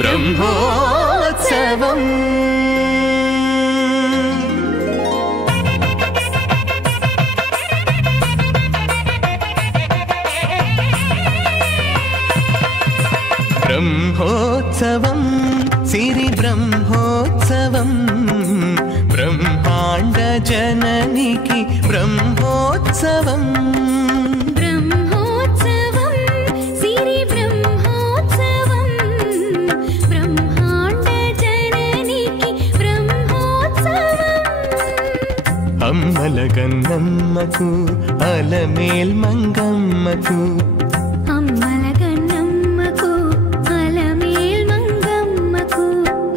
బ్రహ్మోత్సవం బ్రహ్మోత్సవం సిరి బ్రహ్మోత్సవం బ్రహ్మాండ జననికి బ్రహ్మోత్సవం బ్రహ్మోత్సవం సిరి బ్రహ్మోత్సవం బ్రహ్మాండ జననికి బ్రహ్మోత్సవం అమ్మల గన్నమ్మకు అలమేల్ మంగమ్మకు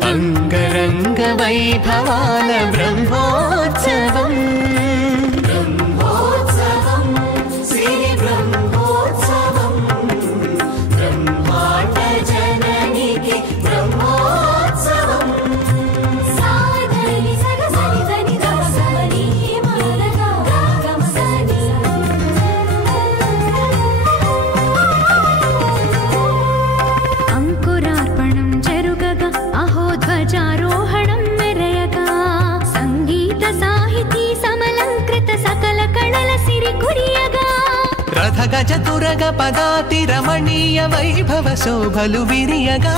అంగరంగ వైభవాల బ్రహ్మోత్సవం బ్రహ్మోత్సవం సిరి బ్రహ్మోత్సవం బ్రహ్మాండ జననికి బ్రహ్మోత్సవం సాధని సగసని దని దసని మరగా గమసని అంకురార్పణం జరుగగా ధ్వజారోహణం మెరయగా సంగీత సాహితీ సమలంకృత సకల కళల సిరి కురియగా రథ గజ తురగ పదాతి రమణీయ వైభవ శోభలు విరియగా